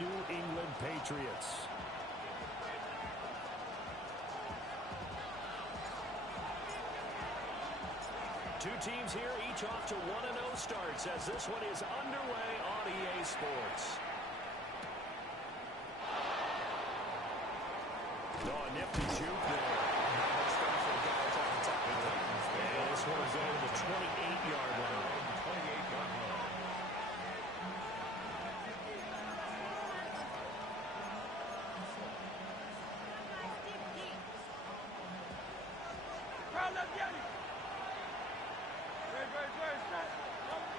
New England Patriots. Two teams here, each off to 1-0 starts as this one is underway on EA Sports. Oh, a nifty juke there. And this one is over the 28-yard line.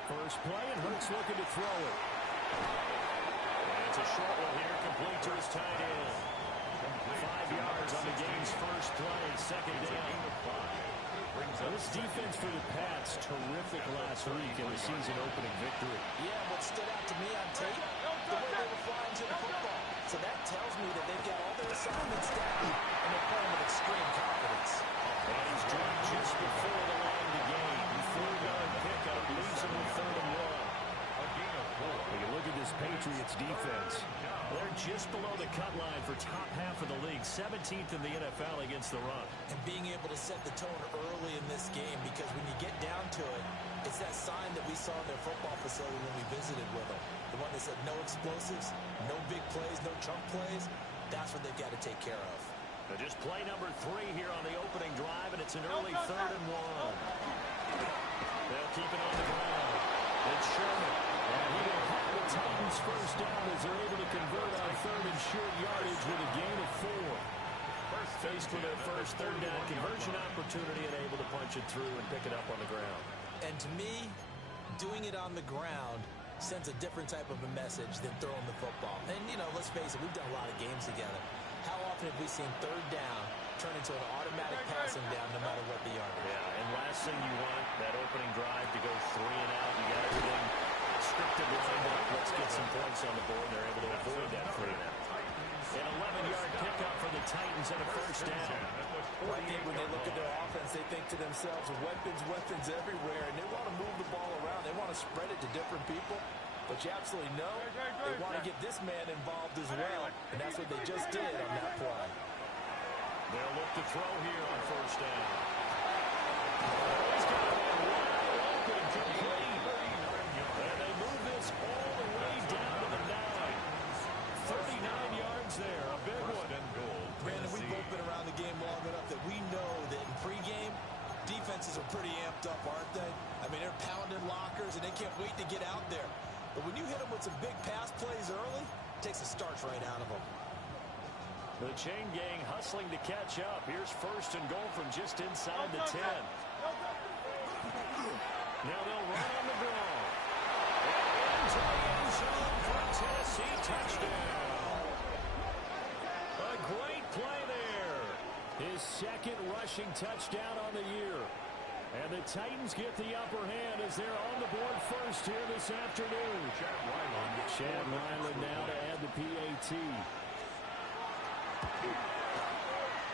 First play, and Hurts looking to throw it. And it's a short one here, complete to his tight end. 5 yards on the game's first play, second down. Well, this defense for the Pats, terrific last week in the season-opening victory. Yeah, what stood out to me on tape, the way they were flying to the football. So that tells me that they've got all their assignments down, and they're playing with extreme confidence. And he's dropped just before the line to gain. 4-yard pickup leaves him with 3rd and 1. When you look at this Patriots defense, they're just below the cut line for top half of the league, 17th in the NFL against the run. And being able to set the tone early in this game, because when you get down to it, it's that sign that we saw in their football facility when we visited with them. The one that said no explosives, no big plays, no chunk plays. That's what they've got to take care of. Now just play number 3 here on the opening drive, and it's an early 3rd and 1. They'll keep it on the ground. It's Sherman. And he will have the Titans first down as they're able to convert on 3rd and short yardage with a gain of 4. Faced with their first 3rd down conversion opportunity and able to punch it through and pick it up on the ground. And to me, doing it on the ground sends a different type of a message than throwing the football. And, you know, let's face it, we've done a lot of games together. How often have we seen 3rd down turn into an automatic passing down no matter what the yardage? Yeah, and last thing you want, that opening drive to go 3 and out. You got everything scripted lined up. Let's get some points on the board. They're able to avoid that 3 and out. An 11-yard pickup for the Titans and a first down. Well, I think when they look at their offense, they think to themselves, weapons, weapons everywhere, and they want to move the ball around. They want to spread it to different people. But you absolutely know they want to get this man involved as well, and that's what they just did on that play. They'll look to throw here on first down. He's got a wide open complete. And they move this all the way down to the 9. 39 yards there, a big one. Brandon, we've both been around the game long enough that we know that in pregame, defenses are pretty amped up, aren't they? I mean, they're pounding lockers, and they can't wait to get out there. But when you hit them with some big pass plays early, it takes the starch right out of them. The chain gang hustling to catch up. Here's 1st and goal from just inside the 10. Now they'll run on the draw. And into the end zone for a Tennessee touchdown. A great play there. His 2nd rushing touchdown on the year. And the Titans get the upper hand as they're on the board first here this afternoon. Chad Ryland now to add the PAT.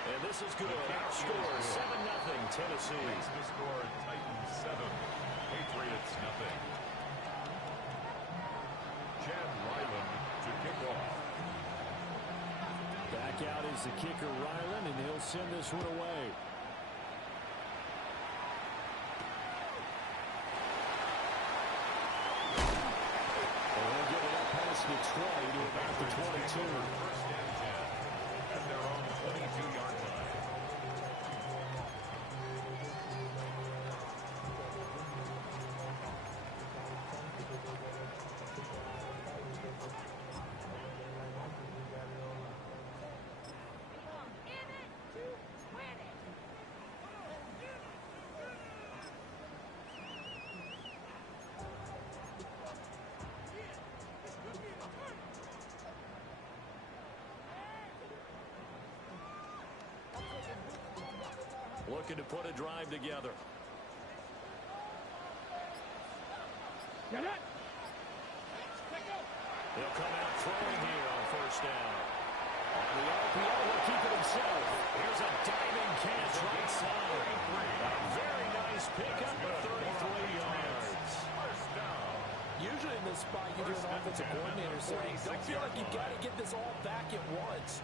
And this is good. Outscore 7-0 Tennessee. The score, Titans 7, Patriots 0. Chad Ryland to kick off. Back out is the kicker Ryland, and he'll send this one away. The 20 to about the 22. First and 10 at their own 22-yard line. Looking to put a drive together. Get it. He'll come out throwing here on first down. The RPO will keep it himself. Here's a diving catch right side. A very nice pickup of 33 yards. First down. Usually in this spot, you hear an offensive coordinator saying, don't feel like you've got to get this all back at once.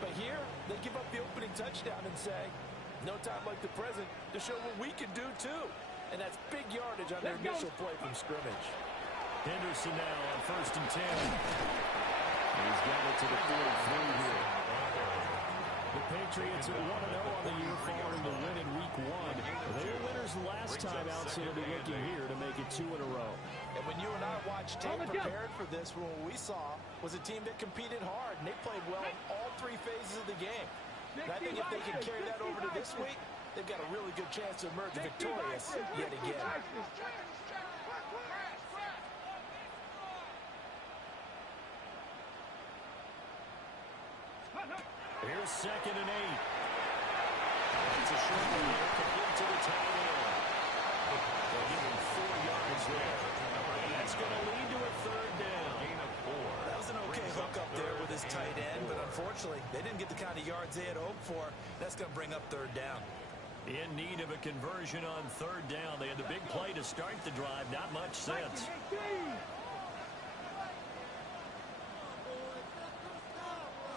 But here, they give up the opening touchdown and say, no time like the present to show what we can do too. And that's big yardage on their initial play from scrimmage. Henderson now on 1st and 10. He's got it to the 43 here. The Patriots are 1-0 on the year following the win in Week 1. They were winners last time out, so they'll be looking here to make it 2 in a row. And when you and I watched tape prepared for this, what we saw was a team that competed hard, and they played well in all 3 phases of the game. And I think if they can carry that over to this week, they've got a really good chance to emerge victorious yet again. Here's 2nd and 8. It's a short one here, complete to the tight end. They'll give him 4 yards there. And that's going to lead to a 3rd down. Gain of 4. That was an okay hook up there with his tight end, but unfortunately, they didn't get the kind of yards they had hoped for. That's going to bring up 3rd down. In need of a conversion on 3rd down. They had the big play to start the drive. Not much sense.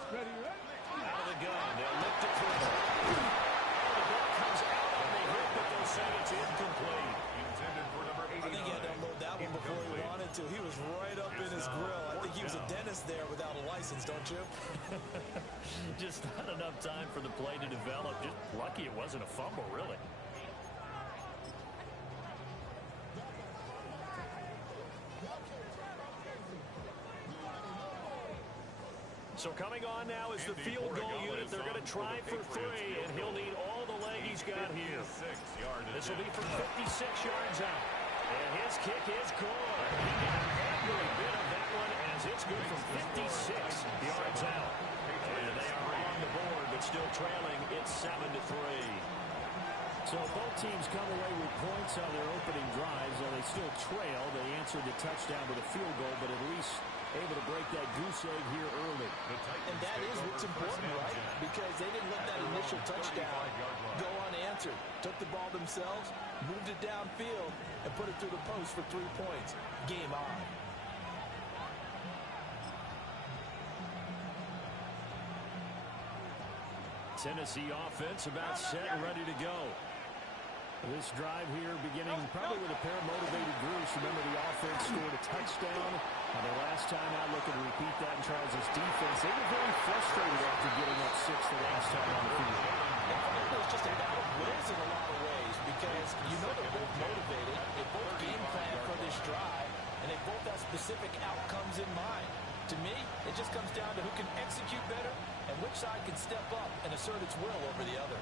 Ready? Out of the gun. They'll lift it for the ball comes out on the hit, but they'll say it's incomplete. Intended for number 89. I think he had to unload that one before he wanted to. He was right up in his grill. I think he was a dentist there without a license, don't you? Just not enough time for the play to develop. Just lucky it wasn't a fumble, really. So coming on now is the field goal unit. They're going to try for 3, and he'll need all the leg he's got here. This will be from 56 yards out. And his kick is good. He got every bit of that one as it's good from 56 yards out. And they are on the board, but still trailing. It's 7-3. So both teams come away with points on their opening drives, and they still trail. They answered the touchdown with a field goal, but at least able to break that goose egg here early. And that is what's important, right? Because they didn't let that initial touchdown go unanswered. Took the ball themselves, moved it downfield, and put it through the post for 3 points. Game on. Tennessee offense about set and ready to go. This drive here beginning probably with a pair of motivated groups. Remember, the offense scored a touchdown. And the last time out, looking to repeat that in Charles' defense. They were very frustrated after getting up 6 the last time on the field. It was just a battle of wills in a lot of ways because you know they're both motivated. They both game plan for this drive, and they both have specific outcomes in mind. To me, it just comes down to who can execute better and which side can step up and assert its will over the other.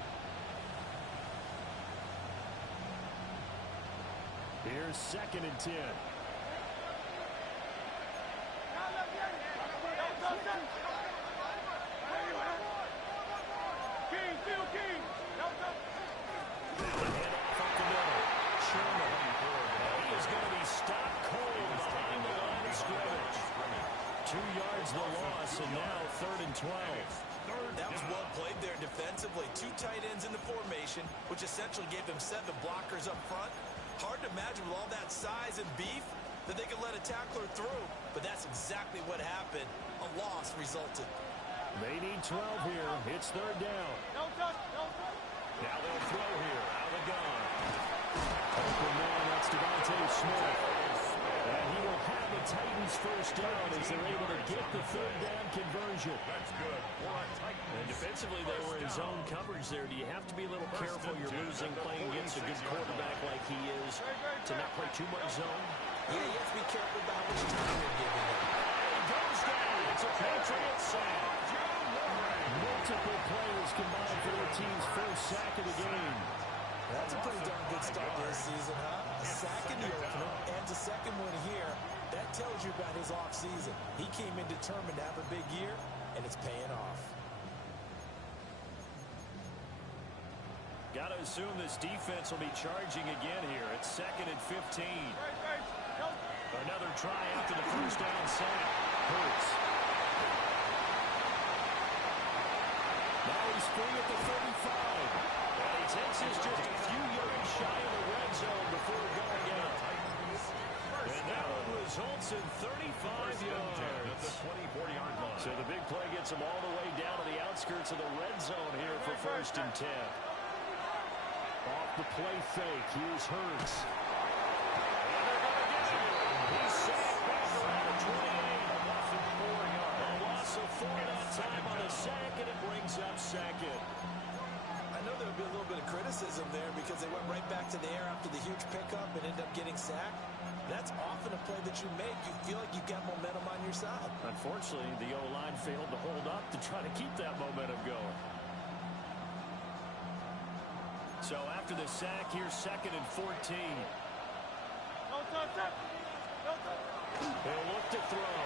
Here's 2nd and 10. The loss, and now 3rd and 12. That was well played there defensively. 2 tight ends in the formation, which essentially gave them 7 blockers up front. Hard to imagine with all that size and beef that they could let a tackler through, but that's exactly what happened. A loss resulted. They need 12 here. It's 3rd down. Now they'll throw here. Out of the gun. Open man, that's Devontae Smith. And he will have the Titans first down as they're able to get the 3rd down conversion. That's good. And defensively, they were in zone coverage there. Do you have to be a little careful? You're losing playing against a good quarterback like he is to not play too much zone? Yeah, you have to be careful about how much time you're giving him. He goes down. It's a Patriots sack. Multiple players combined for their team's first sack of the game. That's a pretty darn good start this season, huh? A sack in the opener and a second one here. That tells you about his offseason. He came in determined to have a big year, and it's paying off. Got to assume this defense will be charging again here. It's 2nd and 15. Another try after the first down sack. Hurts. Now he's free at the 35. And he takes us just a few yards shy of the red zone before going out. And that one results in 35 yards. At the 20-40-yard line. So the big play gets them all the way down to the outskirts of the red zone here for 1st and 10. Off the play fake, here's Hurts. And they're going to get him. He's sacked back around the 28. A loss of 4 yards. A loss of 4 that time on the sack, and it brings up 2nd. I know there would be a little bit of criticism there because they went right back to the air after the huge pickup and ended up getting sacked. That's often a play that you make. You feel like you've got momentum on your side. Unfortunately, the O-line failed to hold up to try to keep that momentum going. So after the sack, here's 2nd and 14. He'll look to throw.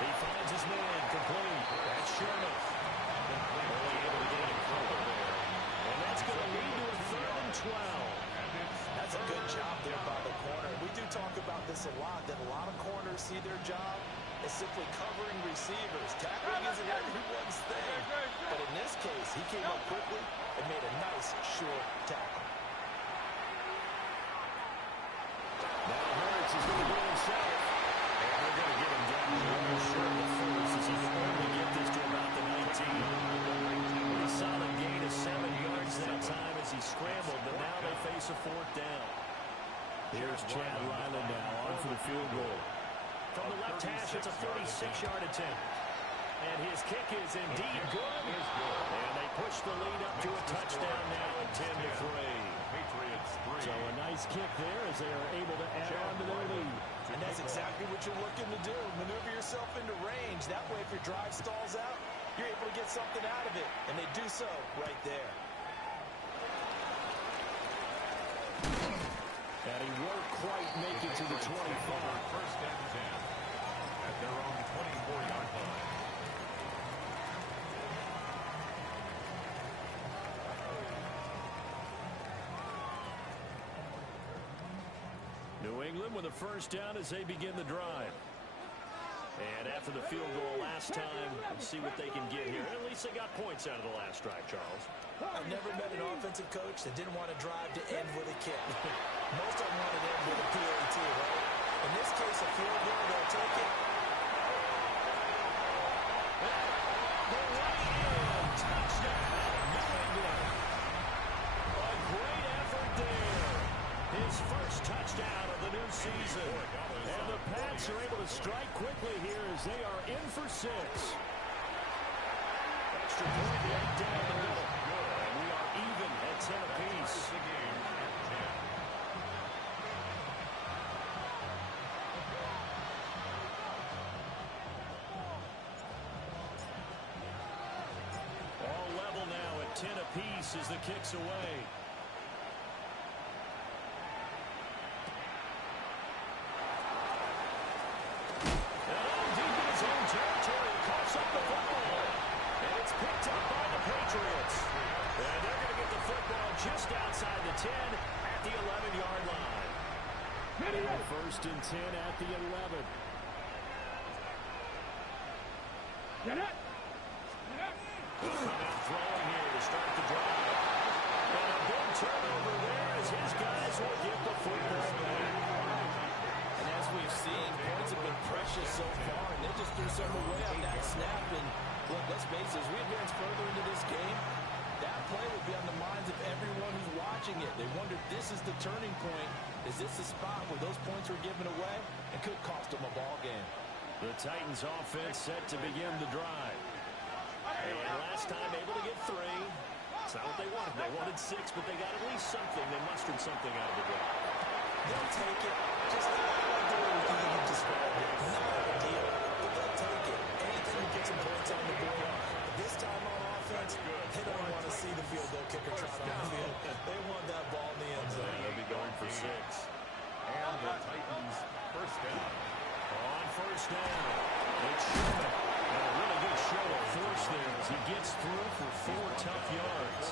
He finds his man complete. That's Sherman. Only able to get it forward there. And that's going to lead to a 3rd and 12. That's a good job there by the corner. We do talk about this a lot, that a lot of corners see their job as simply covering receivers. Tackling isn't everyone's thing. But in this case, he came up quickly and made a nice, short tackle. Now Hurts is going to go himself. And they're going to get him down. I'm sure the first as he can only get this to about the 19. Pretty solid gain of 7 yards that time as he scrambled, but now they face a 4th down. Here's Chad Ryland now on for the field goal. From the left hash, it's a 36-yard attempt. And his kick is indeed good. And they push the lead up to a touchdown now at 10-3. Patriots 3. So a nice kick there as they are able to add on to their lead. And that's exactly what you're looking to do. Maneuver yourself into range. That way, if your drive stalls out, you're able to get something out of it. And they do so right there. And he won't quite make it to the 25. 1st and 10. At their own 24-yard line. New England with a 1st down as they begin the drive. And after the field goal last time, let's see what they can get here. At least they got points out of the last drive, Charles. I've never met an offensive coach that didn't want to drive to end with a kick. Most of them want to end with a PAT, right? In this case, a field goal, they'll take it. The way in, touchdown, New England. A great effort there. His 1st touchdown of the new season. And the Pats are able to strike quickly here as they are in for 6. Extra point right down the middle. And we are even at 10 apiece. All level now at 10 apiece as the kick's away. Territory coughs up the football. And it's picked up by the Patriots. And they're going to get the football just outside the 10 at the 11-yard line. 1st and 10 at the 11. Get it! Come out throwing here to start the drive. And a big turnover there as his guys will get the football back. And as we've seen, points have been precious so far, and they just threw some away on that snap. And look, let's face it, as we advance further into this game, that play will be on the minds of everyone who's watching it. They wonder, this is the turning point. Is this the spot where those points were given away? It could cost them a ball game. The Titans offense set to begin the drive. And last time able to get 3. It's not what they wanted. They wanted 6, but they got at least something. They mustered something out of the drive. They'll take it. Just like the way you described it. Not ideal, but they'll take it. Anything to get some points on the board. This time on offense, they don't want to see the field goal kicker trot on the field. They want that ball in the end zone. They'll be going for 6. And the Titans 1st down. On 1st down, it's Sherman. And a really good show of force there as he gets through for 4 tough yards.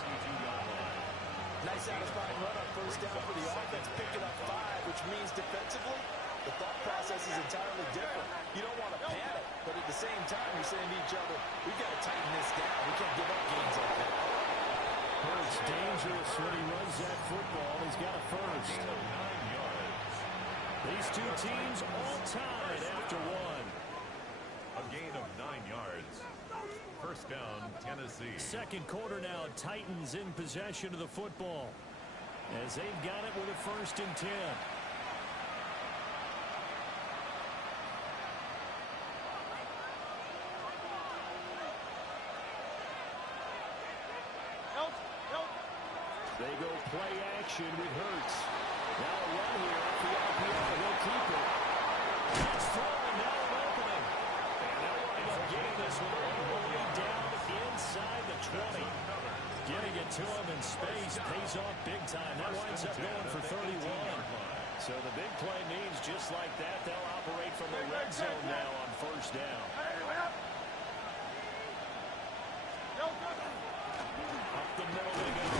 Nice satisfying run on 1st down for the offense, picking up 5, which means defensively, the thought process is entirely different. You don't want to panic, but at the same time, you're saying to each other, we've got to tighten this down. We can't give up gains like that. It's dangerous when he runs that football. He's got a 1st. 9 yards. These two teams all tied after one. A gain of 9 yards. First down, Tennessee. Second quarter now, Titans in possession of the football as they've got it with a 1st and 10. They go play action with Hurts. Now a run here off the RPO. They'll keep it. It's thrown. Now an opening. And they'll wind up getting this one all the way down inside the 20. Getting it to him in space pays off big time. That winds up going for 31. So the big play means just like that, they'll operate from the red zone now on 1st down. Up the middle they go.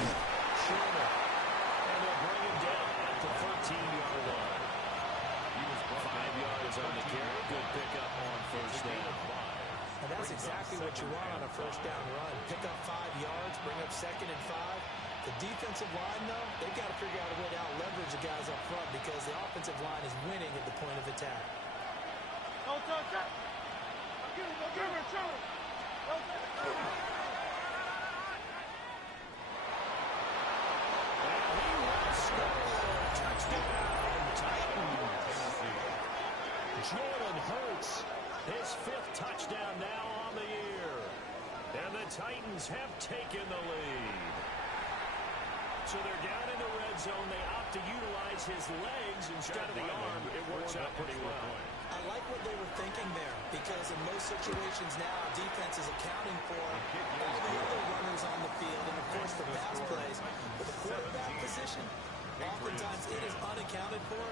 And they'll bring him down at the 13-yard line. He was 5 yards on the carry. Good pickup on 1st down. And that's exactly what you want on a 1st down run. Pick up 5 yards, bring up 2nd and 5. The defensive line, though, they've got to figure out a way to out-leverage the guys up front because the offensive line is winning at the point of attack. Jalen Hurts, his 5th touchdown now on the year. And the Titans have taken the lead. So they're down in the red zone. They opt to utilize his legs instead of the arm. It works out pretty well. I like what they were thinking there because in most situations now, defense is accounting for all the other runners on the field and, of course, the pass plays. But the quarterback position, oftentimes it is unaccounted for.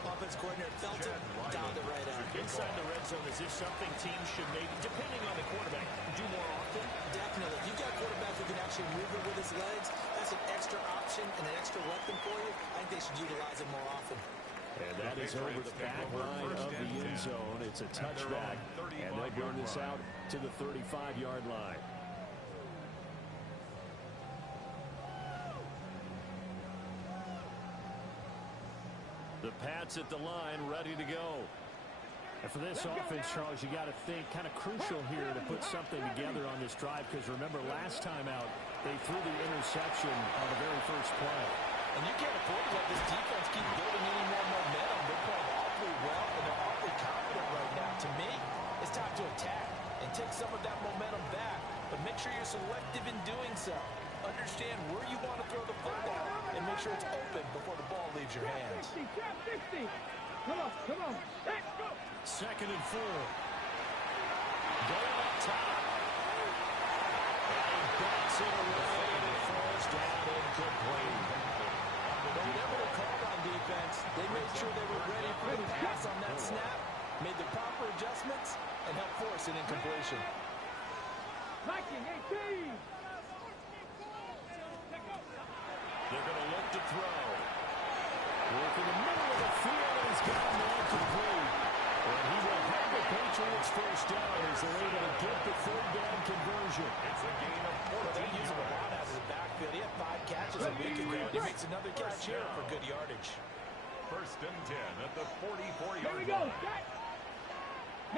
Offense coordinator felt it, dialed it right out. Inside the red zone, is this something teams should maybe, depending on the quarterback, do more often? Definitely. You've got a quarterback who can actually move it with his legs. That's an extra option and an extra weapon for you. I think they should utilize it more often. And that is over the back line of the end zone. It's a touchback, and they'll bring this out to the 35-yard line. The Pats at the line, ready to go. And for this offense, Charles, you got to think kind of crucial here to put something together on this drive because remember last time out they threw the interception on the very first play. And you can't afford to let this defense keep building any more momentum. They're playing awfully well and they're awfully confident right now. To me, it's time to attack and take some of that momentum back. But make sure you're selective in doing so. Understand where you want to throw the football and make sure it's open before the ball leaves your hands. 60. Come on. Let's go. 2nd and 4. Going up top. And he bats it away and it falls down incomplete. They never were called on defense. They made sure they were ready for the pass on that snap, made the proper adjustments, and helped force an incompletion. 18. They're going to look to throw. Work in the middle of the field, and he's got him incomplete. And he will have the Patriots 1st down as they're able to get the 3rd down conversion. It's a gain of 14 They use him a lot out of the backfield. He had 5 catches a week ago, and he makes another catch here for good yardage. 1st and 10 at the 44-yard Here we go. line.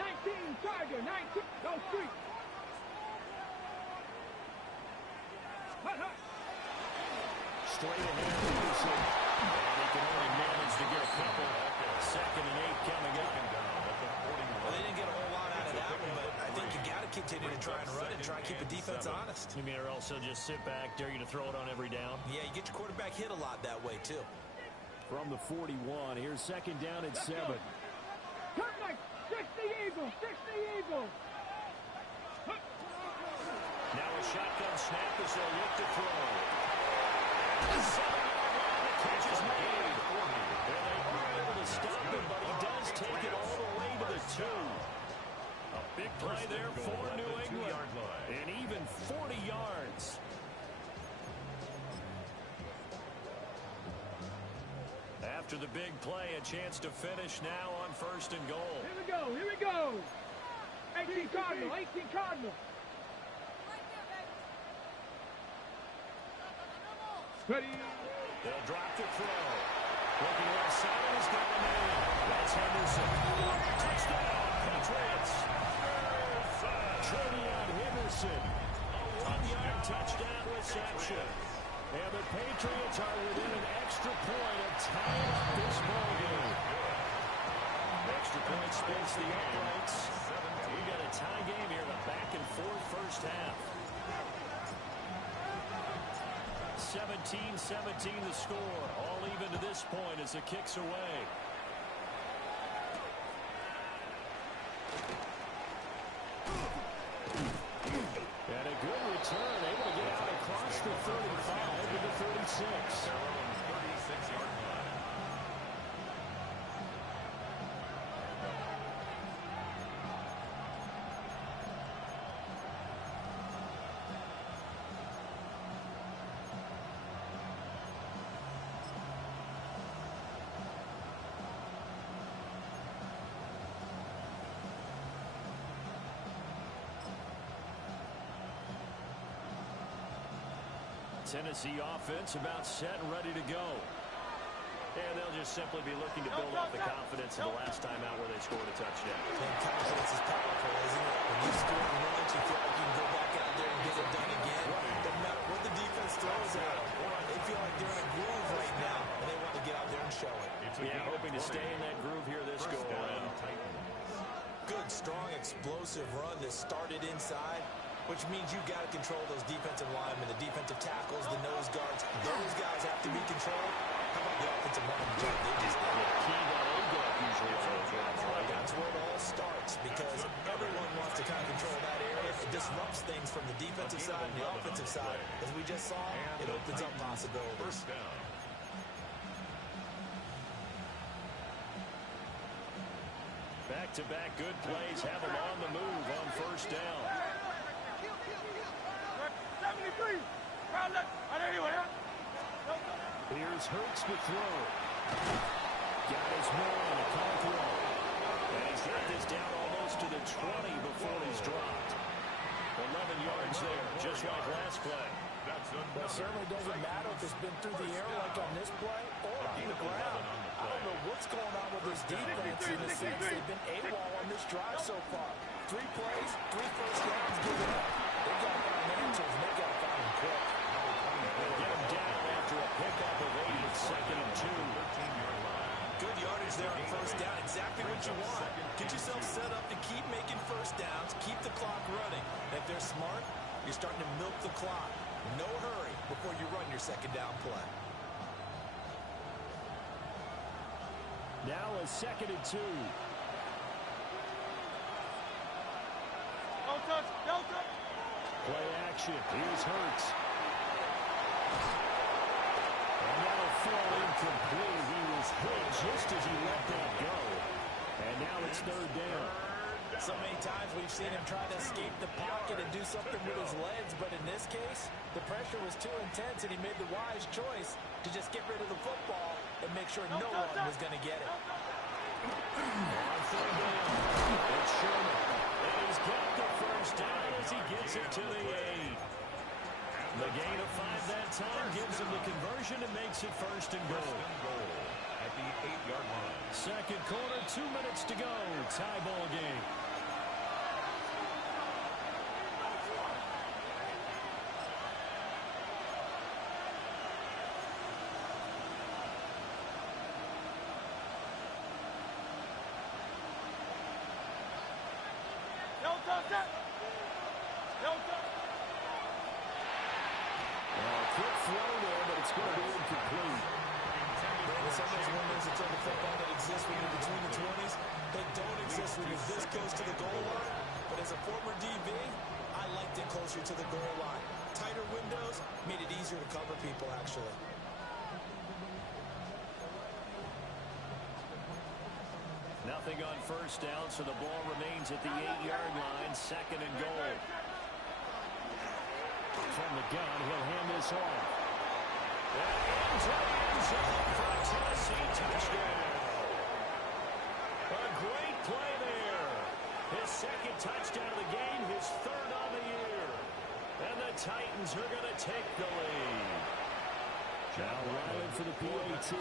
19, Tiger, 19. Go street. Straight ahead to Houston. And he can only manage to get a couple. 2nd and 8 coming up. Well, they didn't get a whole lot out of that one, but I think you got to continue to try and run and try and keep the defense honest. You mean or else they'll just sit back, dare you to throw it on every down? Yeah, you get your quarterback hit a lot that way, too. From the 41, here's 2nd down and 7. Turn like 60 Eagles. Now a shotgun snap as they look to throw. The 7-yard line, the catch is made. And they are able to stop him, but he does take it all the way to the 2. A big play there for New England. And even 40 yards. After the big play, a chance to finish now on 1st and goal. Here we go. 18 Cardinal. Ready. They'll drop the throw. Looking left side, he's got the man. That's Henderson. Touchdown, Patriots. Travion Henderson. A 1-yard touchdown reception. And the Patriots are within an extra point of tying up this ballgame. Extra point splits the uprights. And we got a tie game here, a back-and-forth first half. 17-17 the score. All even to this point as the kick's away. And a good return, able to get out across the 35 to the 36. Their own 36-yard line. Tennessee offense about set and ready to go. And they'll just simply be looking to build off the confidence of the last time out where they scored a touchdown. And confidence is powerful, isn't it? When you score once, you feel like you can go back out there and get it done again. No matter what the defense throws at them, they feel like they're in a groove right now, and they want to get out there and show it. Yeah, hoping to stay in that groove here this go-around. Good, strong, explosive run that started inside, which means you got to control those defensive linemen, the defensive tackles, the nose guards. Those guys have to be controlled. How about the offensive line job they just did? Key that A-gap usually on those runs, right? That's where it all starts, because everyone wants to kind of control that area. It disrupts things from the defensive side and the offensive side. As we just saw, it opens up possibilities. First down. Back-to-back good plays have them on the move on first down. 73. Here's Hurts to throw. Got his man on a call throw. And he's got this down almost to the 20 before he's dropped. 11 yards there, just like last play. That certainly doesn't matter if it's been through the air like on this play or on the ground. I don't know what's going on with this defense in the sense they've been AWOL on this drive so far. 3 plays, 3 first downs given up. They got to find answers, and they got to find them quick. They'll get him down after a pickup of 8, second and 2. Good yardage there on first down. Exactly what you want. Get yourself set up to keep making first downs, keep the clock running. And if they're smart, you're starting to milk the clock. No hurry before you run your second down play. Now a second and 2. Don't touch. Don't touch. Play action. Here's Hurts. And that'll fall incomplete. He was hit just as he let that go. And now it's third down. So many times we've seen him try to escape the pocket and do something with his legs, but in this case, the pressure was too intense, and he made the wise choice to just get rid of the football and make sure no one was going to get it. On third down, it's Sherman. And he's got the first down as he gets it to the 8. The gain of 5 that time gives him the conversion and makes it first and goal. At the 8-yard line. Second quarter, 2 minutes to go. Tie ball game. Don't touch that. Don't touch. Quick throw there, but it's going to be incomplete. In some ways, windows until the football that exists when you're between the 20s, they don't exist when you're this close to the goal line. But as a former DB, I liked it closer to the goal line. Tighter windows made it easier to cover people, actually. Nothing on first down, so the ball remains at the 8-yard line, second and goal. From the gun, he'll hand this off. Into the end zone for a Tennessee touchdown. A great play there. His second touchdown of the game, his third on the year. And the Titans are going to take the lead. Now Riley for the PAT.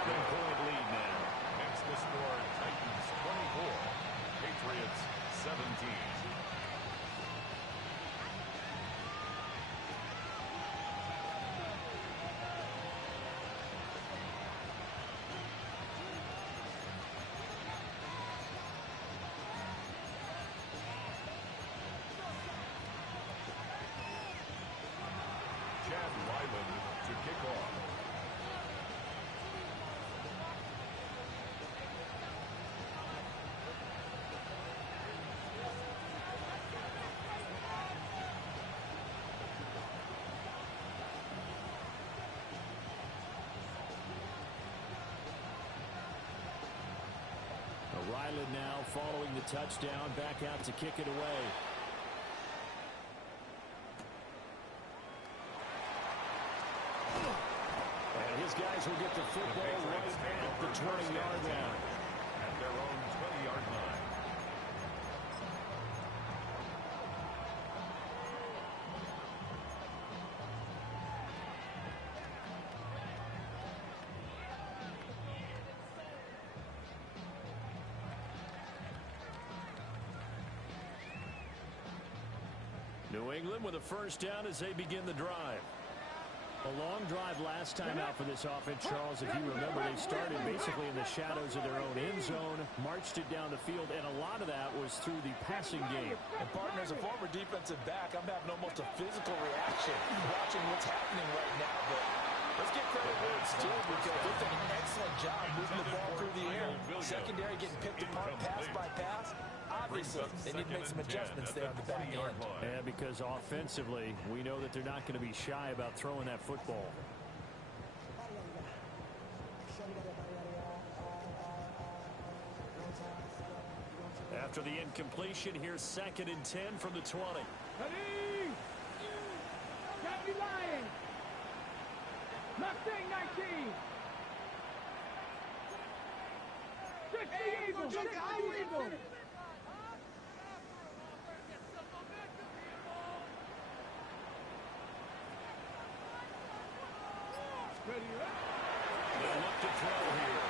7-point lead now. Makes the score Titans 24, Patriots 17. To kick off. Ryland now following the touchdown, back out to kick it away. And his guys will get the football right at the 20-yard line. At their own 20-yard line. New England with a first down as they begin the drive. A long drive last time out for this offense, Charles. If you remember, they started basically in the shadows of their own end zone, marched it down the field, and a lot of that was through the passing game. And, partner, as a former defensive back, I'm having almost a physical reaction watching what's happening right now. But let's get credit where it's due, because they've done an excellent job moving the ball through the air. Secondary getting picked apart pass by pass. Obviously, they need to make some adjustments there on the back end. Yeah, because offensively, we know that they're not going to be shy about throwing that football. After the incompletion, here's 2nd and 10 from the 20. Ready? Happy Lion. Mustang 19. 60 Eagles. 60 Eagles. Ready? They'll look to throw here.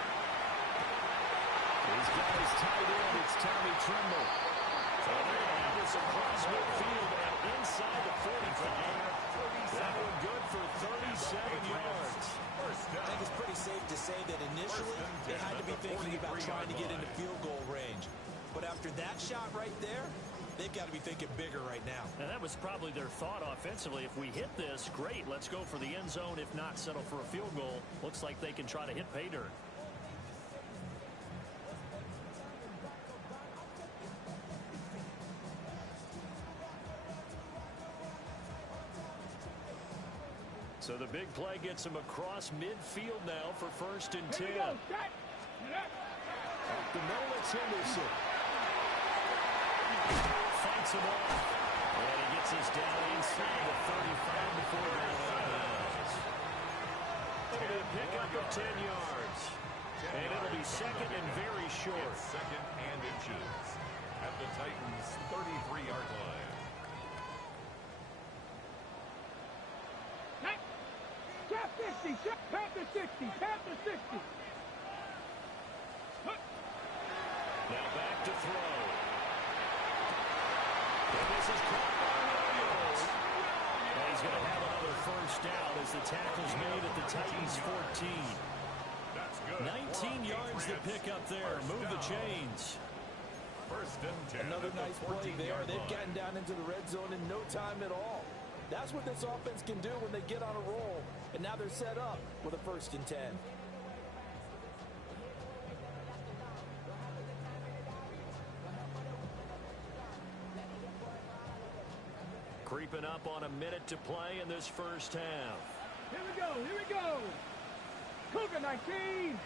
He's got his tight end. It's Tommy Tremble. So they're going to have this across midfield and inside the 45. That one good for 37 yards. I think it's pretty safe to say that initially they had to be thinking about trying to get into field goal range. But after that shot right there, they've got to be thinking bigger right now. And that was probably their thought offensively. If we hit this, great. Let's go for the end zone. If not, settle for a field goal. Looks like they can try to hit pay dirt. So the big play gets him across midfield now for 1st and 10. Up the middle, it's Henderson. Fights him off. And he gets us down inside the 35 before going out of bounds. It'll be a pickup of 10 yards. And it'll be 2nd and very short. 2nd and inches at the Titans' 33-yard line. Tap 50, tap the 60, tap the 60. Now back to throw. And this is caught by Williams. And he's going to have another first down as the tackle's made at the Titans' 14. That's good. 19 yards to pick up there. Move the chains. 1st and 10. Another nice play there. They've gotten down into the red zone in no time at all. That's what this offense can do when they get on a roll. And now they're set up with a 1st and 10. Creeping up on a minute to play in this first half. Here we go, here we go. Cougar 19.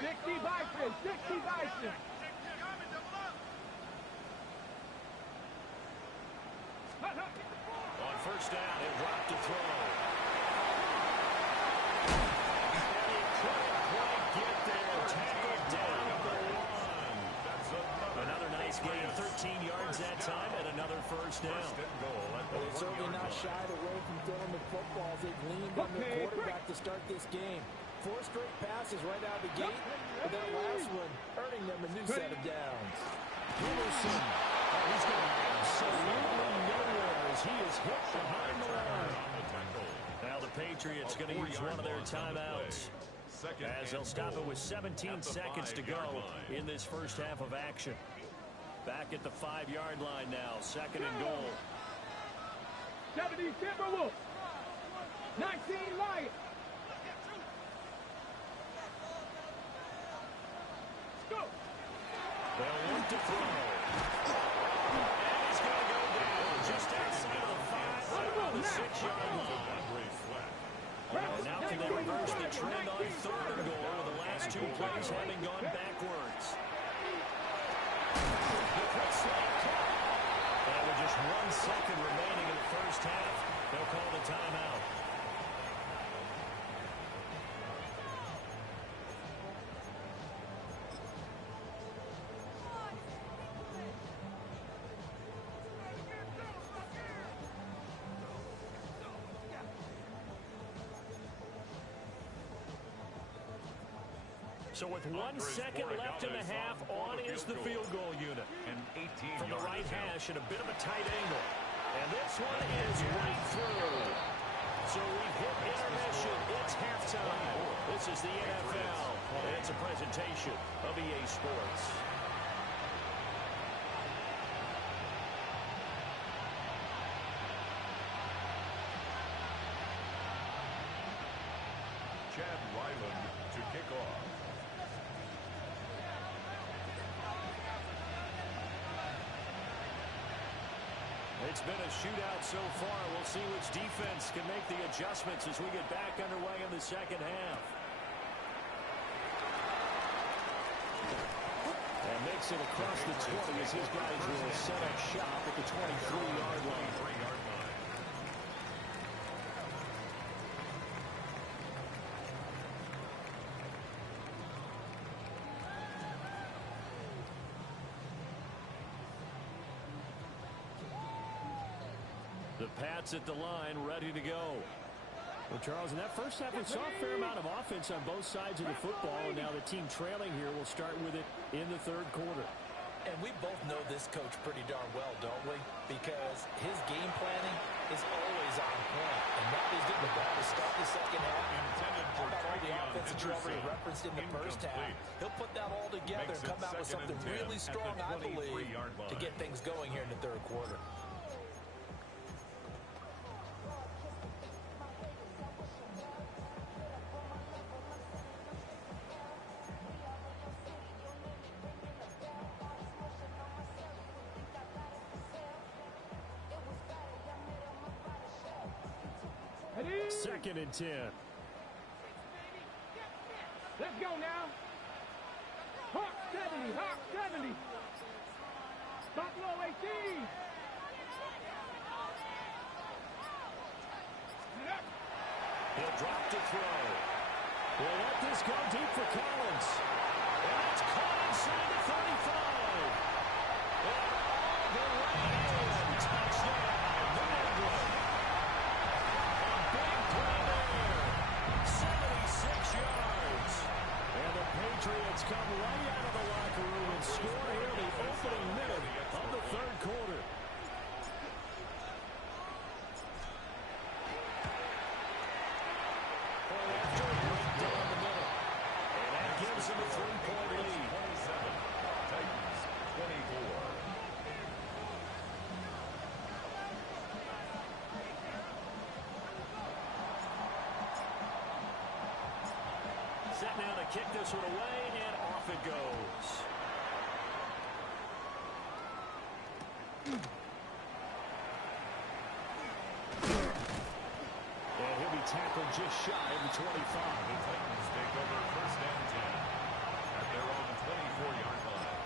Sixty Bison, 60 Bison. On 1st down, he'll drop to throw. And he couldn't quite get there. Tackled down at the 1. Another nice gain, 13 yards that time, and another first down. Well, they've certainly not shied away from throwing the football as they've leaned on their quarterback to start this game. 4 straight passes right out of the gate, but that last one earning them a new set of downs. Henderson. He's going absolutely nowhere as he is hit behind the line. Now the Patriots going to use one of their timeouts as they'll stop it with 17 seconds to go in this first half of action. Back at the 5-yard line now, 2nd and goal. 70 Timberwolves. 19 Lions. Go. They'll look to throw. And he's going to go down just outside of the 5, right on the 6-yard line. And now can they reverse the trend on 3rd and goal with the last 2 plays having gone backwards? And with just 1 second remaining in the first half, they'll call the timeout. So with 1 second left in the half, on is the field goal unit. From the right hash at a bit of a tight angle. And this one is right through. So we hit intermission. It's halftime. This is the NFL. And it's a presentation of EA Sports. Chad Ryland to kick off. It's been a shootout so far. We'll see which defense can make the adjustments as we get back underway in the second half. And makes it across the 20 as his guys will set up shop at the 23-yard line. The Pats at the line, ready to go. Well, Charles, in that first half, we saw a fair amount of offense on both sides of the football, and now the team trailing here will start with it in the 3rd quarter. And we both know this coach pretty darn well, don't we? Because his game planning is always on point. And now he's getting the ball to start the second half. How about all the offense that you already referenced in the first half? He'll put that all together and come out with something really strong, I believe, to get things going here in the 3rd quarter. Second and 10. Let's go now. Hawk 70, Hawk 70. Buffalo 18. He'll drop to throw. He'll let this go deep for Collins. And it's caught inside the 35. And all the way in. Touchdown, New England. A big play there. 76 yards. And the Patriots come right out of the locker room and score here in the opening minute of the 3rd quarter. After a breakdown in the middle. And that gives them a 3-point lead. 27. Titans 24. Set now to kick this one away, and off it goes. And he'll be tackled just shy of the 25. The Titans take over 1st and 10 at their own 24-yard line.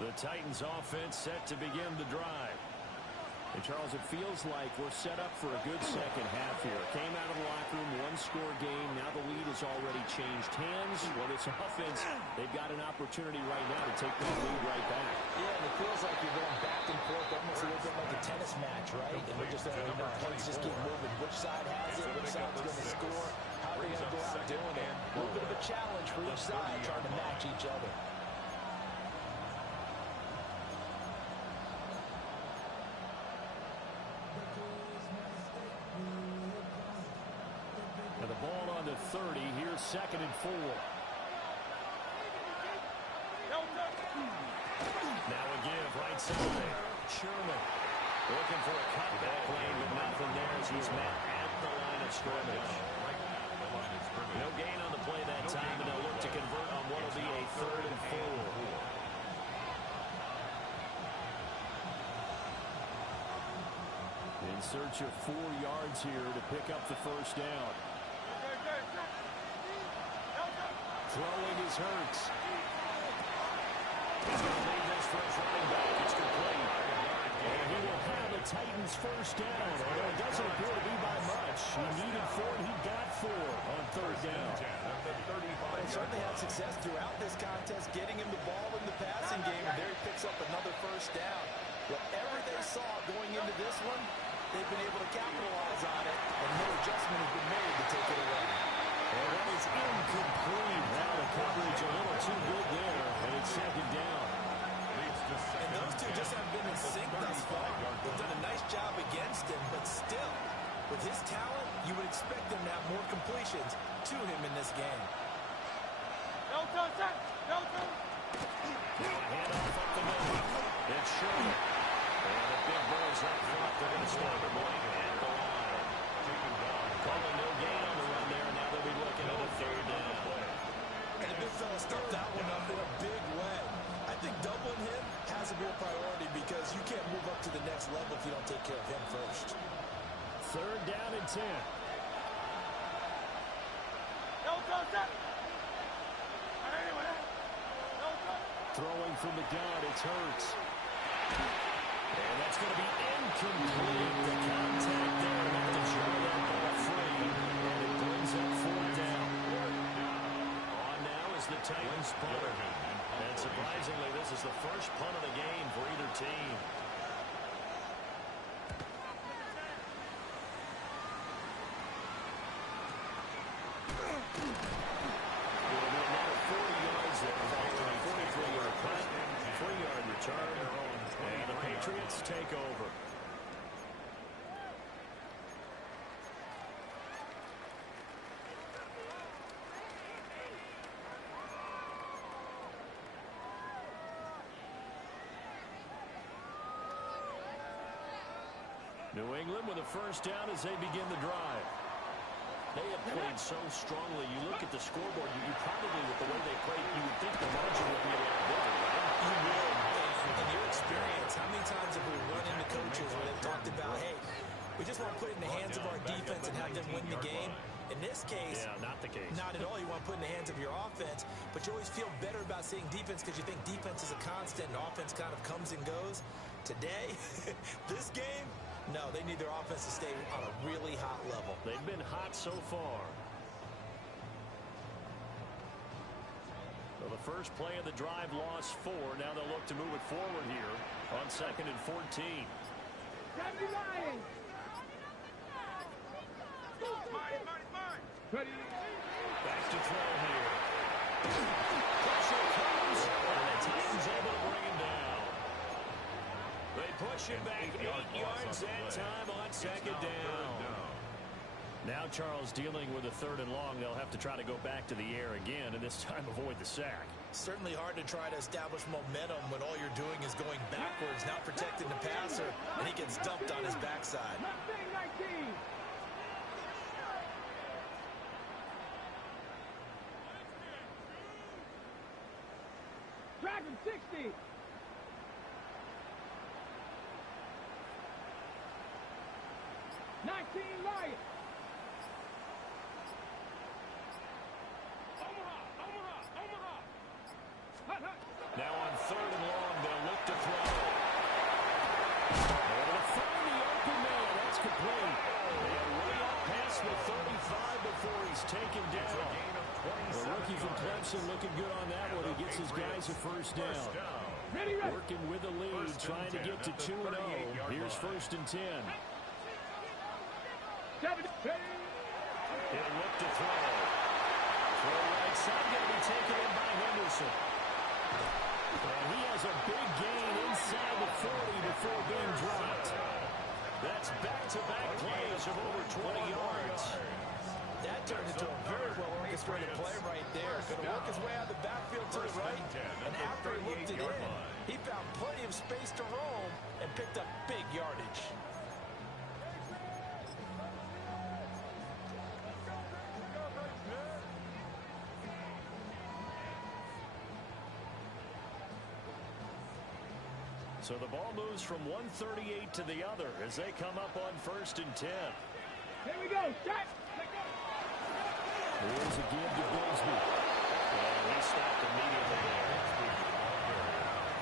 The Titans offense set to begin the drive. And, Charles, it feels like we're set up for a good second half here. Came out of the locker room, one-score game. Now the lead has already changed hands. Well, this offense, they've got an opportunity right now to take that lead right back. Yeah, and it feels like you're going back and forth, almost a little bit like a tennis match, right? And we're just letting our heads just keep moving. Which side has it? Which side's going to score? How are they going to go out doing it? A little bit of a challenge for each side, trying to match each other. And the ball on to 30. Here's 2nd and 4. Now a give right side. Sherman looking for a cutback lane, but nothing there as he's met at the line of scrimmage. No gain on the play that time, and they'll look to convert on what will be a 3rd and 4. In search of 4 yards here to pick up the first down. Throwing is Hurts. He's going to leave this for his running back. It's complete. And he will have the Titans' first down. Although it doesn't appear to be by much. He needed 4, and he got 4 on 3rd down. They certainly had success throughout this contest, getting him the ball in the passing game, and there he picks up another first down. Whatever they saw going into this one, they've been able to capitalize on it, and no adjustment has been made to take it away. And that is incomplete. Now the coverage a little too good there, and it's 2nd down. And those two just haven't been in sync thus far. They've done a nice job against him, but still, with his talent, you would expect them to have more completions to him in this game. Now a handoff up the middle. It's Sherman. And the big boys up front. They're going to stop him late at the line. Calling no gain on the run there, and now they'll be looking at a 3rd down. And the big fella stuffed that one up in a big way. I think doubling him has to be a priority because you can't move up to the next level if you don't take care of him first. 3rd down and 10. Throwing from the gun, it's Hurts. And that's going to be incomplete. The contact there enough to show that ball free. And it brings up 4th down. On now is the Titans punter. And surprisingly, this is the first punt of the game for either team. Another 40 yards there following a 43-yard punt, 3-yard return, and the Patriots take over. New England with a first down as they begin the drive. They have played so strongly. You look at the scoreboard, you probably, with the way they played, you would think the margin would be a lot bigger, right? You would. In your experience, how many times have we run into coaches where they've talked about, hey, we just want to put it in the hands of our defense and have them win the game? In this case, yeah, not the case. Not at all. You want to put it in the hands of your offense, but you always feel better about saying defense because you think defense is a constant and offense kind of comes and goes. Today, this game, no, they need their offense to stay on a really hot level. They've been hot so far. So the first play of the drive lost 4. Now they'll look to move it forward here on 2nd and 14. Back to throw here. Pressure comes, and the Titans able to bring him down. They push it back 8 yards that time on 2nd down. Now Charles dealing with a 3rd and long. They'll have to try to go back to the air again, and this time avoid the sack. Certainly hard to try to establish momentum when all you're doing is going backwards, not protecting the passer, and he gets dumped on his backside. Dragon 60. Lions. Now on 3rd and long, they'll look to throw. Able to find incomplete. And way up past the 35 before he's taken down. The rookie from Clemson looking good on that one. He gets his guys a first down. Working with the lead, trying to get to 2-0. Here's 1st and 10. He'll look to throw. Throw right side, going to be taken in by Henderson. And he has a big gain inside the 40 before being dropped. That's back-to-back plays of over 20 yards. That turned into a very well-orchestrated play right there. Going to work his way out of the backfield to the right, and after he looked it in, he found plenty of space to roam and picked up big yardage. So the ball moves from 138 to the other as they come up on 1st and 10. Here we go. Shot. Here's a give to Bigsby. And he stopped immediately there.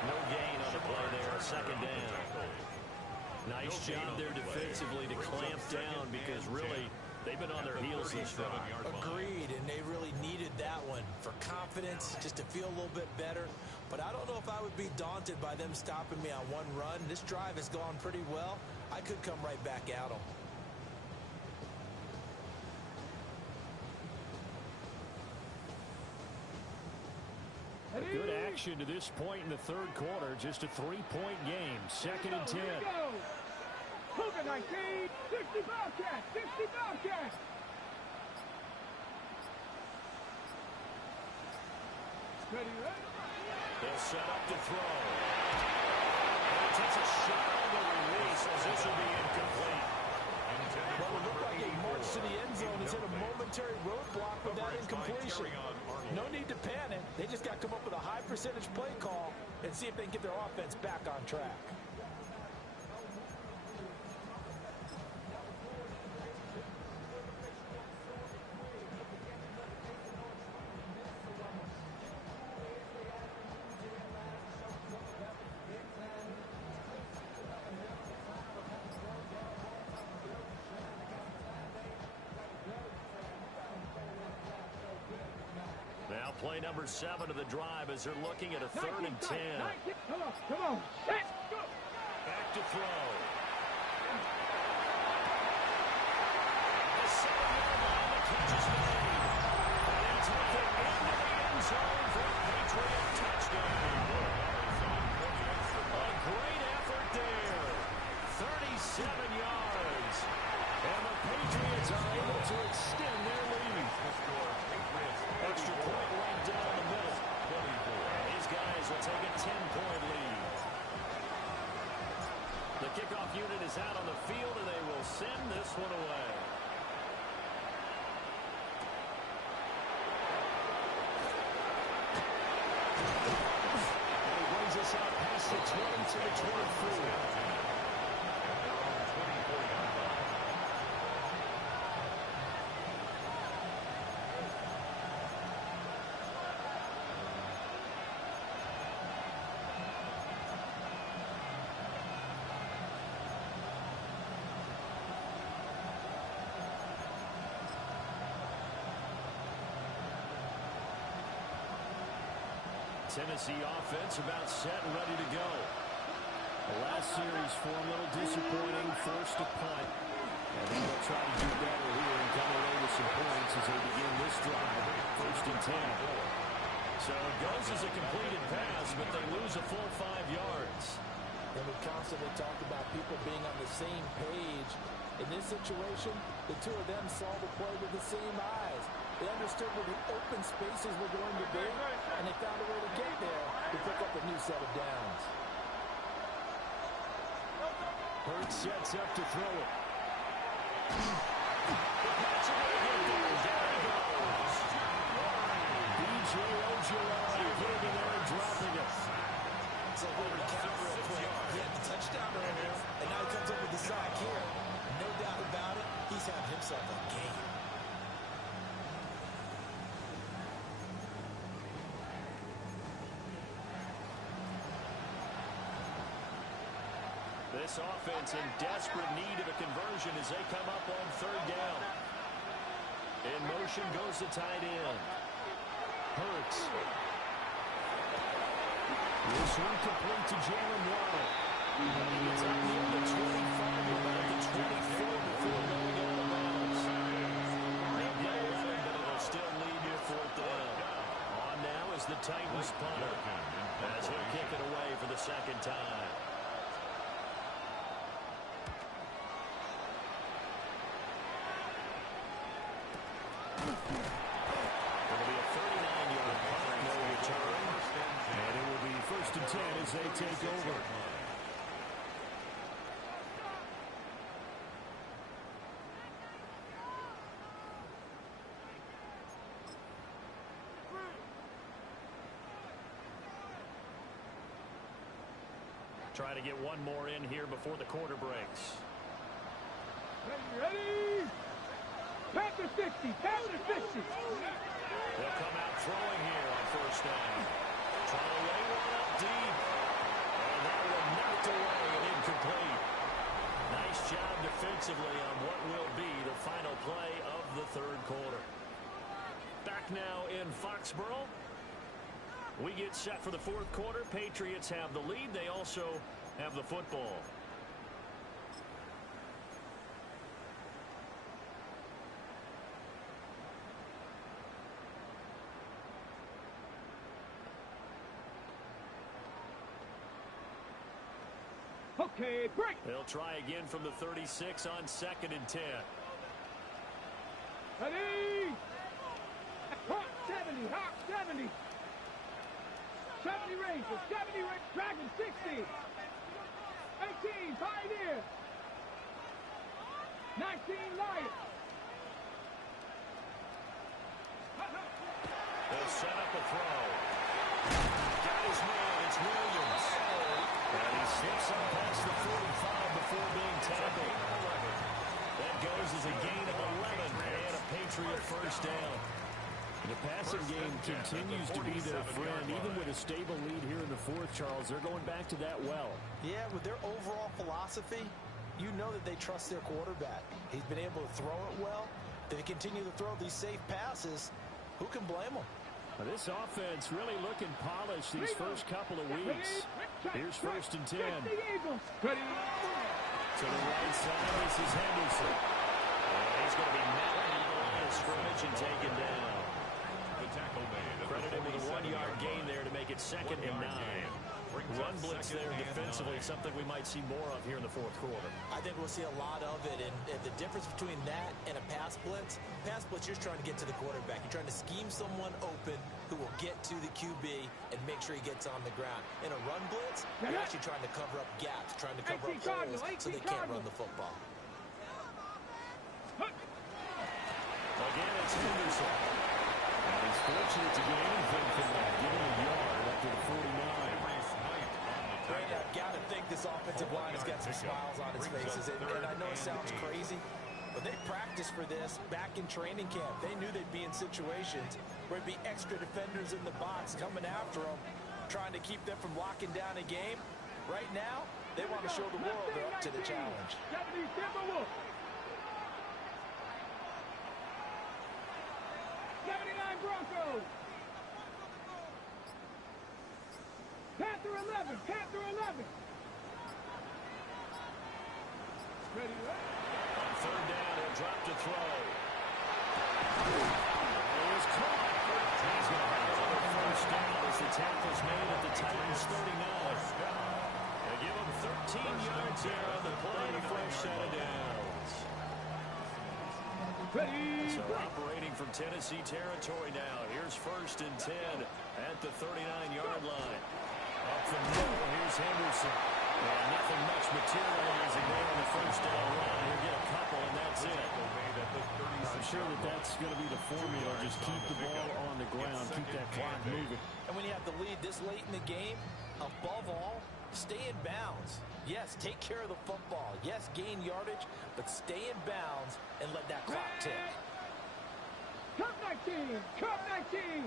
No gain on the play there. 2nd down. Nice job there defensively to clamp down because really they've been on their heels this drive. Agreed, and they really needed that one for confidence, just to feel a little bit better. But I don't know if I would be daunted by them stopping me on one run. This drive has gone pretty well. I could come right back at them. A good action to this point in the 3rd quarter. Just a 3-point game. 2nd and 10. Cougar 19, 60 Bobcat, 60 Bobcat. Ready, ready? They'll set up to throw. And he takes a shot on the release as this will be incomplete. Well, it looked like a march to the end zone has hit a momentary roadblock with that incompletion. No need to panic. They just got to come up with a high percentage play call and see if they can get their offense back on track. Now play number 7 of the drive as they're looking at a 3rd and 10. Come on, come on. Set, go. Back to throw. The 7-yard line, the catch is made. And he'll take it into the end zone for a Patriot touchdown. A great effort there. 37 yards. And the Patriots are able to extend their lead. Extra point right down the middle. These guys will take a 10-point lead. The kickoff unit is out on the field, and they will send this one away. And he brings us out past the 20 to the 24. Tennessee offense about set and ready to go. The last series for a little disappointing, forced a punt. And they'll try to do better here and come away with some points as they begin this drive. 1st and 10. So it goes as a completed pass, but they lose a full 5 yards. And we constantly talk about people being on the same page. In this situation, the two of them saw the play with the same eyes. They understood where the open spaces were going to be, and they found a way to get there to pick up a new set of downs. Hurts sets up to throw it. The catch is going to get there. There he goes. B.J. Ojulari getting in there and dropping it. So we'll recap real quick. He had the touchdown earlier, and now he comes up with the sack here. No doubt about it, he's having himself a game. This offense in desperate need of a conversion as they come up on third down. In motion goes the tight end. Hurts. This one complete to Jalen Waddle. And he gets up near the 25 to about the 24 before going out of bounds. They'll get 11, but it'll still lead you fourth down. On now is the Titans punter, as he'll kick it away for the second time. It'll be a 39-yard punt, no return. And it will be 1st and 10 as they take over. Try to get one more in here before the quarter breaks. Ready? Panther 60, Panther 50. They'll come out throwing here on 1st down. Trying to lay one up deep. And that one knocked away and incomplete. Nice job defensively on what will be the final play of the third quarter. Back now in Foxborough. We get set for the fourth quarter. Patriots have the lead. They also have the football. Okay, break. They'll try again from the 36 on 2nd and 10. Ready? Hawk 70, Hawk 70. 70 Rangers, 70 Rangers, Dragon 60. 18, Pioneer. 19, Lion. They'll set up a throw. Got his man. It's Williams. And he slips up past the 45 before being tackled. That goes as a gain of 11 and a Patriot 1st down. The passing game continues to be their friend. Even with a stable lead here in the fourth, Charles, they're going back to that well. Yeah, with their overall philosophy, you know that they trust their quarterback. He's been able to throw it well. If they continue to throw these safe passes, who can blame them? Well, this offense really looking polished these first couple of weeks. Here's 1st and 10. Ready? To the right side, this is Henderson. He's going to be met at the line of scrimmage and taken down. Credited with a 1-yard gain there to make it 2nd and 9. Run blitz there defensively, something we might see more of here in the fourth quarter. I think we'll see a lot of it, and the difference between that and a pass blitz, you're trying to get to the quarterback. You're trying to scheme someone open who will get to the QB and make sure he gets on the ground. In a run blitz, you're actually trying to cover up gaps, trying to cover up holes so they can't run the football. Again, it's Henderson. And he's fortunate to get anything from that, getting a yard up to the 49. Brandon, I've got to think this offensive line has got some smiles on its faces. And I know it sounds crazy, but they practiced for this back in training camp. They knew they'd be in situations where it'd be extra defenders in the box coming after them, trying to keep them from locking down a game. Right now, they want to show the world they're up to the challenge. 70 Timberwolves. 79 Broncos. Panther 11, Panther 11. Ready, On 3rd down, he'll drop to throw. It was caught. He's going to have another 1st down as the tackle's made at the Titans 39. They'll give him 13 yards here on the play to first set of downs. ready. So operating from Tennessee territory now. Here's 1st and 10 at the 39-yard line. Up the middle, here's Henderson. And nothing much materializing there on the 1st down run. He'll get a couple, and that's it. I'm sure that's going to be the formula. Just keep the ball on the ground, keep that clock moving. And when you have the lead this late in the game, above all, stay in bounds. Yes, take care of the football. Yes, gain yardage, but stay in bounds and let that clock tick. Cup 19, Cup 19.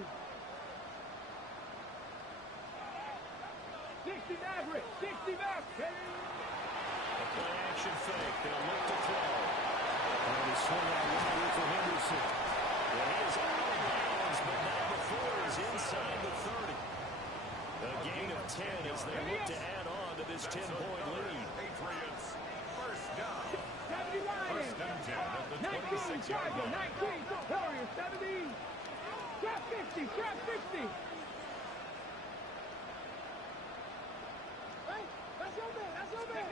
60 Maverick, 60 Maverick. Play action fake. They'll look to throw. And the swing out wide for Henderson. It is out of bounds, but not before he's inside the 30. A gain of 10 as they look to add on to this 10-point lead. Patriots, first down. 70 Lions. First and 10 at the 19 26-yard Chargers. line. 19 Warriors. 70. Trap 50. Trap 50. Hey, that's your man. That's your man.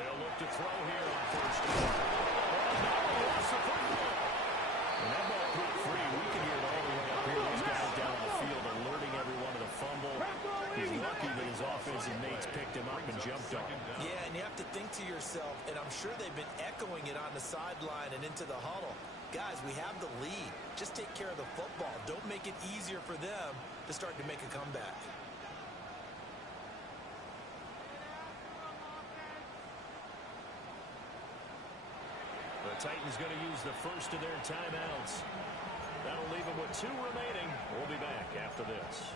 They'll look to throw here on first down. Lost the football. And that ball broke free. We can hear it all the way up here. These guys down on the field alerting everyone to the fumble. He's lucky that his offensive mates picked him up and jumped on him. Yeah, and you have to think to yourself, and I'm sure they've been echoing it on the sideline and into the huddle. Guys, we have the lead. Just take care of the football. Don't make it easier for them to start to make a comeback. The Titans going to use the first of their timeouts. That'll leave them with 2 remaining. We'll be back after this.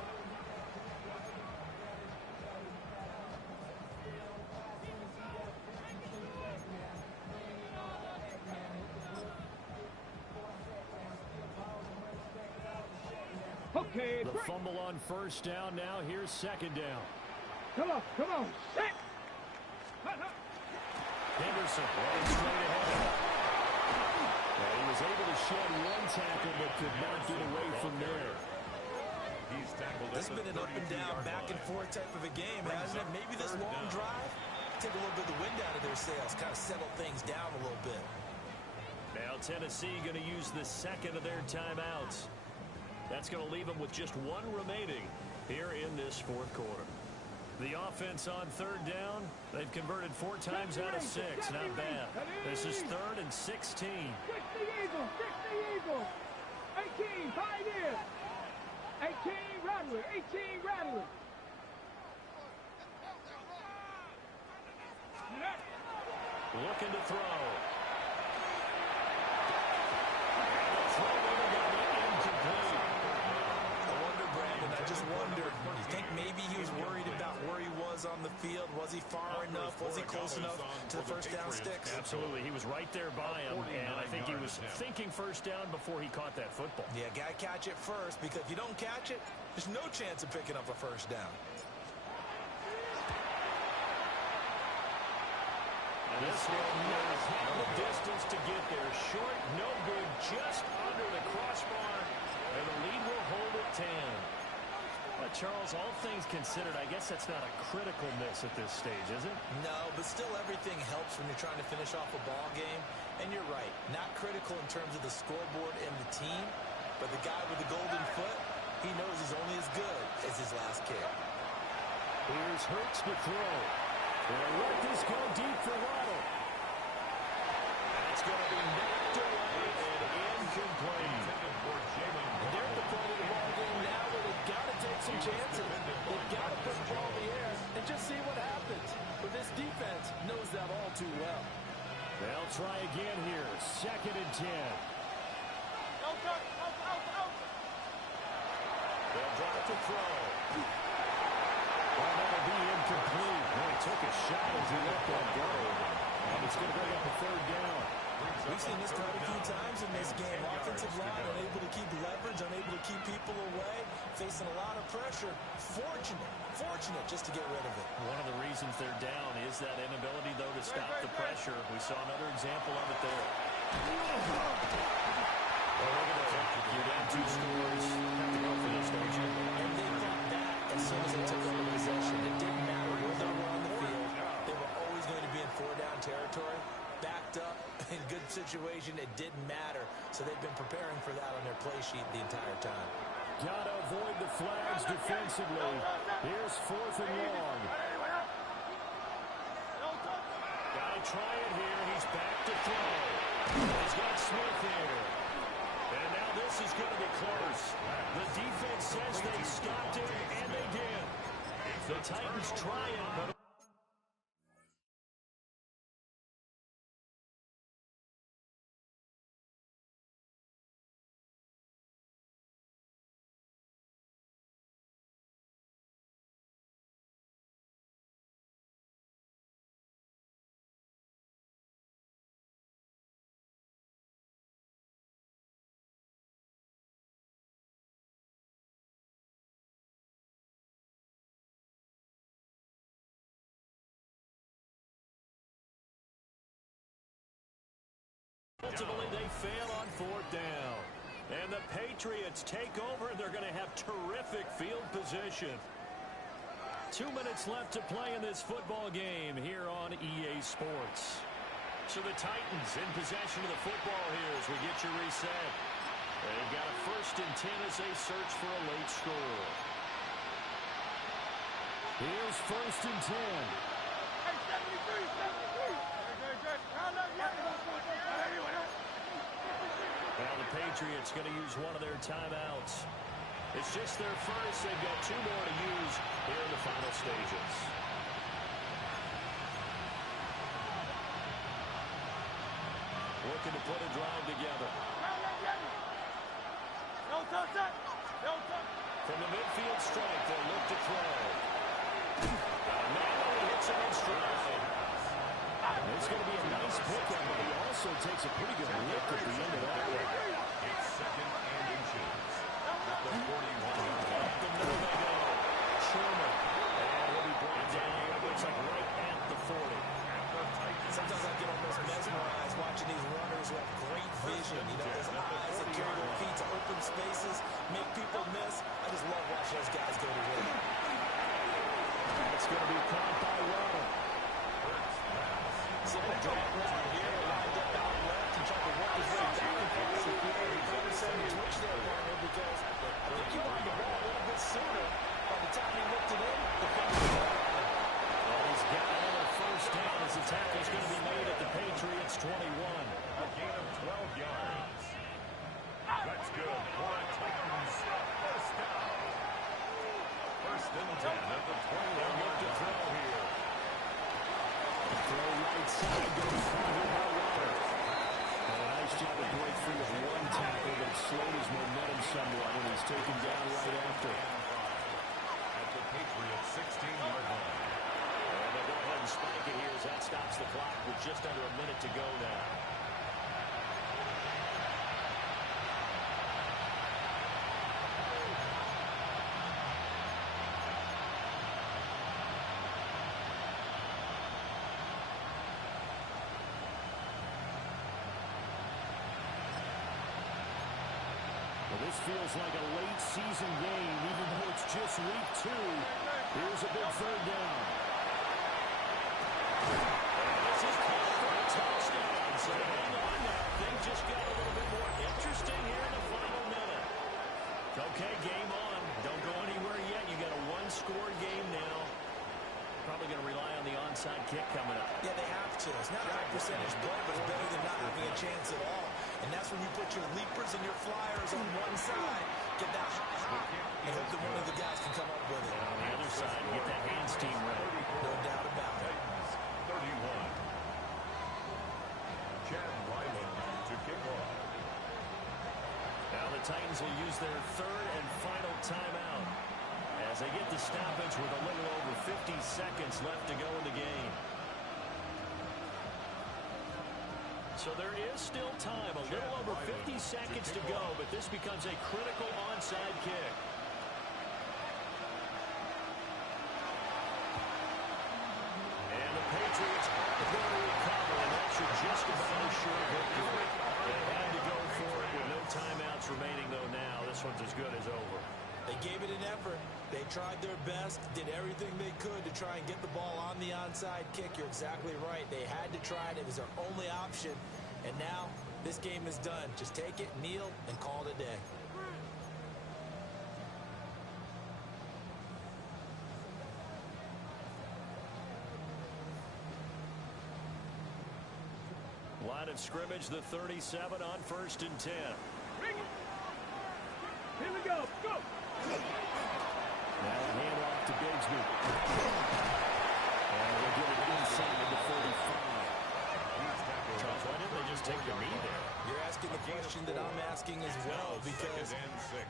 Okay, The fumble on first down. Now here's second down. come on, set. Henderson running straight ahead. Well, he was able to shed one tackle but could not get away from there. He's tackled This has at been the an up and down, 32-yard back and line. forth type of a game, hasn't it? Maybe this Third long down. drive take a little bit of the wind out of their sails, kind of settle things down a little bit. Now Tennessee going to use the second of their timeouts. That's going to leave them with just 1 remaining here in this fourth quarter. The offense on third down, they've converted 4 times out of 6. Not bad. This is 3rd and 16. 60 Eagles. 60 Eagles. 18 Pioneers. 18 Rattler. 18 Rattler. Looking to throw. Throw incomplete. I wonder, Brandon, I just wonder, you think maybe he was worried about where he was on the field? Was he far enough? Was he close enough to the first down sticks? Absolutely. He was right there by him, and I think he was thinking first down before he caught that football. Yeah, got to catch it first, because if you don't catch it, there's no chance of picking up a first down. And this one has had the distance to get there. Short, no good, just under the crossbar, and the lead will hold at 10. But Charles, all things considered, I guess that's not a critical miss at this stage, is it? No, but still everything helps when you're trying to finish off a ball game. And you're right, not critical in terms of the scoreboard and the team, but the guy with the golden foot, he knows he's only as good as his last kick. Here's Hurts to throw. They'll let this go deep for Waddle. That's going to be knocked away and incomplete. And they're at the point of the ball game now where they've got to take some chances. They've got to put the ball in the air and just see what happens. But this defense knows that all too well. They'll try again here. 2nd and 10. They'll drop to throw. Well, that'll be incomplete. Well, he took a shot as he let that go. And it's going to bring up a 3rd down. We've seen this quite a few times in this game. Offensive line unable to keep leverage, unable to keep people away, facing a lot of pressure. Fortunate just to get rid of it. One of the reasons they're down is that inability, though, to stop the pressure. We saw another example of it there. Well, look at that. You're down 2 scores. Have to go for this, don't you? And they thought that as soon as they took over possession. It didn't matter where they were on the field. They were always going to be in 4-down territory. Backed up, in good situation, it didn't matter. So they've been preparing for that on their play sheet the entire time. Got to avoid the flags defensively. Here's 4th and long. Got to try it here. He's back to throw. He's got Smith here. And now this is going to be close. The defense says they stopped it, and they did. The Titans try it, but ultimately they fail on 4th down. And the Patriots take over, and they're going to have terrific field position. 2 minutes left to play in this football game here on EA Sports. So the Titans in possession of the football here as we get you reset. They've got a 1st and 10 as they search for a late score. Here's 1st and 10. Hey, 73. Well, the Patriots going to use one of their timeouts. It's just their first. They've got 2 more to use here in the final stages. Looking to put a drive together. From the midfield strike, they'll look to throw. Manually hits him in stride. It's going to be a nice pickup, but he also takes a pretty good lick at the end of that one. It's 2nd and inches. At the 41-yard line. Up the middle they go. Sherman. And he'll be brought down. It looks like right at the 40. Sometimes I get almost mesmerized watching these runners who have great vision. You know, those eyes that carry their feet to open spaces, make people miss. I just love watching those guys go to work. It's going to be caught by Waddle. So the drag route here, lined up out left and trying to work his way back across the field. He could have said twitch there, partner, because I think he wanted the ball a little bit sooner. By the time he looked it in, the defender was gone. And he's got another 1st down as the tackle's going to be made at the Patriots 21. A gain of 12 yards. That's good for the Titans. 1st down. 1st and 10 at the 21-yard To line. throw here. Throw right side goes through by Waddle. And a nice job to break free with one tackle, but it slowed his momentum somewhat, and he's taken down right after. At the Patriots 16-yard line. And they'll go ahead and spike it here as that stops the clock with just under a minute to go now. Well, this feels like a late season game, even though it's just week 2. Here's a big 3rd down. And this is called for a touchdown. So hang on now. Things just got a little bit more interesting here in the final minute. Okay, game on. Don't go anywhere yet. You got a 1-score game now. Probably going to rely on the onside kick coming up. Yeah, they have to. It's not a high percentage play, but it's better than not having a chance at all. And that's when you put your leapers and your flyers on one side, get that hop, and hope that one of the guys can come up with it. And on the other side, get that hands team ready. No doubt about it. Titans 31. Chad Ryland to kick off. Now the Titans will use their 3rd and final timeout as they get the stoppage with a little over 50 seconds left to go in the game. So there is still time, a little over 50 seconds to go, but this becomes a critical onside kick. And the Patriots are going to recover, and that should just about assure victory. They had to go for it with no timeouts remaining, though now. This one's as good as over. They gave it an effort. They tried their best, did everything they could to try and get the ball on the onside kick. You're exactly right. They had to try it. It was their only option. And now this game is done. Just take it, kneel, and call it a day. Line of scrimmage, the 37 on 1st and 10. Here we go. Go. Now a handoff to Bigsby. And we'll get it inside the 45. Why didn't they just take the knee there? You're asking the question that I'm asking as well, because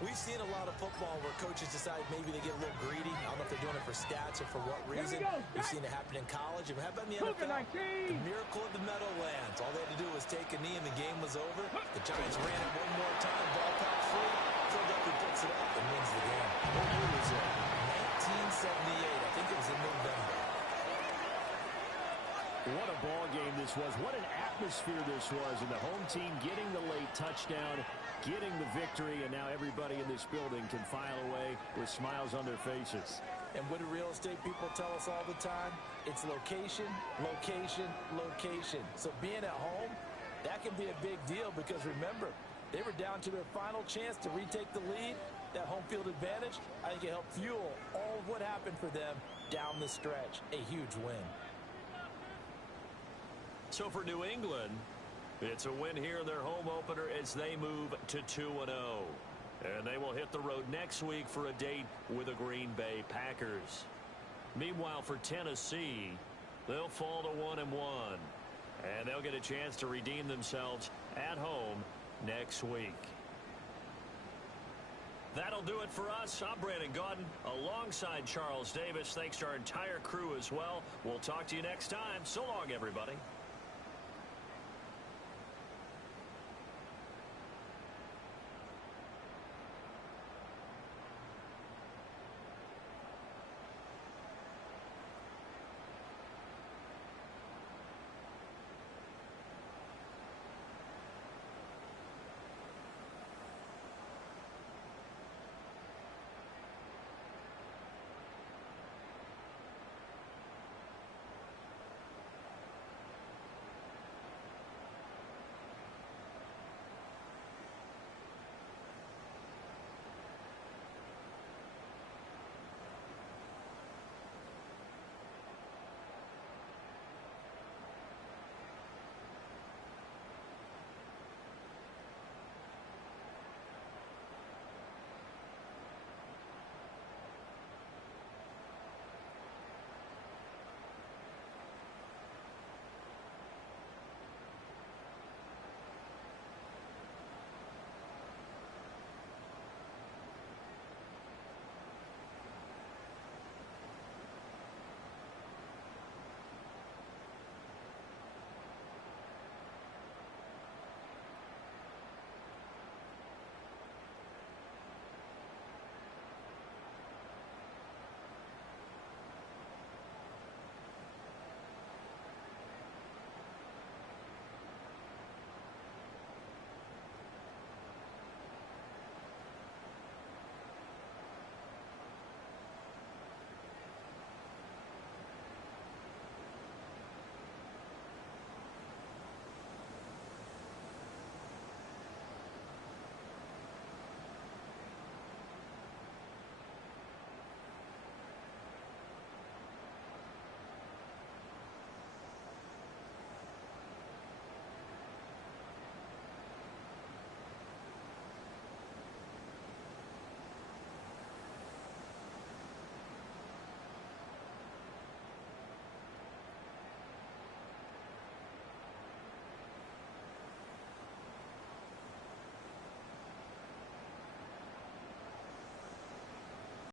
we've seen a lot of football where coaches decide maybe they get a little greedy. I don't know if they're doing it for stats or for what reason. We've seen it happen in college. And how about in the NFL? The miracle of the Meadowlands. All they had to do was take a knee and the game was over. The Giants ran it one more time, ball packed free. Philadelphia picks it up and wins the game. What year was it? 1978. I think it was in November. What a ball game this was. What an atmosphere. atmosphere this was, and the home team getting the late touchdown, getting the victory, and now everybody in this building can file away with smiles on their faces. And what do real estate people tell us all the time? It's location, location, location. So being at home, that can be a big deal because remember, they were down to their final chance to retake the lead. That home field advantage, I think it helped fuel all of what happened for them down the stretch. A huge win. So for New England, it's a win here in their home opener as they move to 2-0. And they will hit the road next week for a date with the Green Bay Packers. Meanwhile, for Tennessee, they'll fall to 1-1. And they'll get a chance to redeem themselves at home next week. That'll do it for us. I'm Brandon Gaudin alongside Charles Davis. Thanks to our entire crew as well. We'll talk to you next time. So long, everybody.